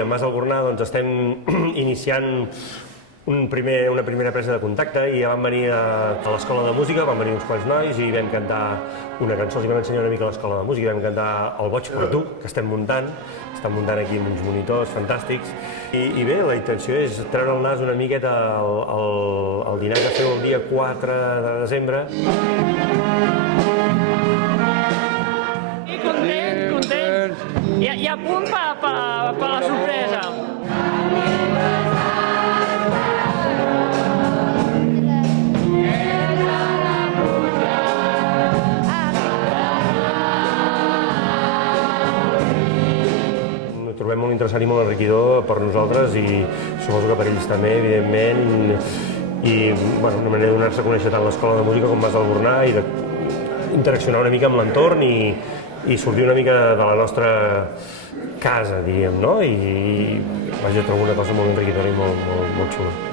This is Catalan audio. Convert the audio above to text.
a Mas Albornà estem iniciant una primera presa de contacte i ja van venir a l'escola de música, van venir uns quants nois i vam cantar una cançó, els vam ensenyar una mica a l'escola de música i vam cantar El boig per tu, que estem muntant aquí amb uns monitors fantàstics i bé, la intenció és treure el nas una miqueta al dinar que feu el dia 4 de desembre. I contents, i a punt per la sorpresa. Trobem molt interessant i molt enriquidor per nosaltres i suposo que per ells també, evidentment, i una manera de donar-se a conèixer tant l'escola de música com Mas Albornà i d'interaccionar una mica amb l'entorn i sortir una mica de la nostra casa, diríem, no? I vaja, trobo una cosa molt enriquidora i molt xula.